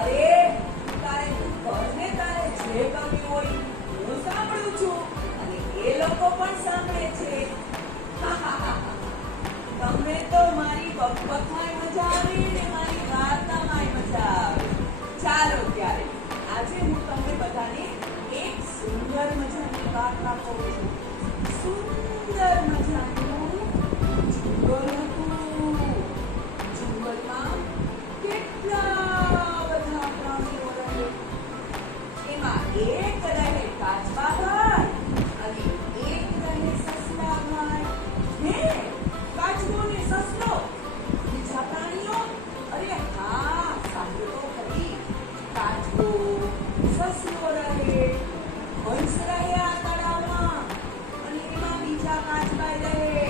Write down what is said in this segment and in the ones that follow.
અરે તારે તું ઘરને તારે જે ગમ્યું હોય હું સાંભળું છું અને એ લોકો પણ સાંભળે છે. તમને તો મારી બકબકમાંય મજા આવે ને મારી વાર્તામાંય મજા આવે. ચાલો ત્યારે આજે હું તમને બધાને એક સુંદર મજાની વાર્તા કહું છું. સુંદર મજાનું જંગલ હતું. જંગલમાં કેટલા બધા પ્રાણીઓ રહે. એમાં એક રહે કાચબાભાઈ અને એક રહે સસલાભાઈ. હે, કાચબો ને સસલો, બીજા પ્રાણીઓ? અરે હા, સાંભળો તો ખરી. કાચબો, સસલો રહે, હંસ રહે આ તળાવમાં અને એમાં બીજા કાચબાઈ રહે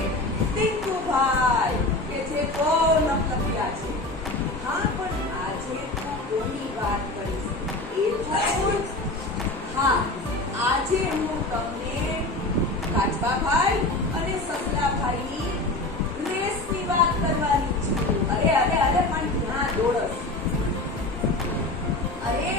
ટીંકુભાઈ કે જે બહુ નકલિયા છે. હા, પણ આજે હું કોની વાત કરીશ એ તો હા, આજે હું તમને કાચબાભાઈ અને સસલાભાઈની રેસની વાત કરવાની છું. અરે પણ ક્યાં દોડસ? અરે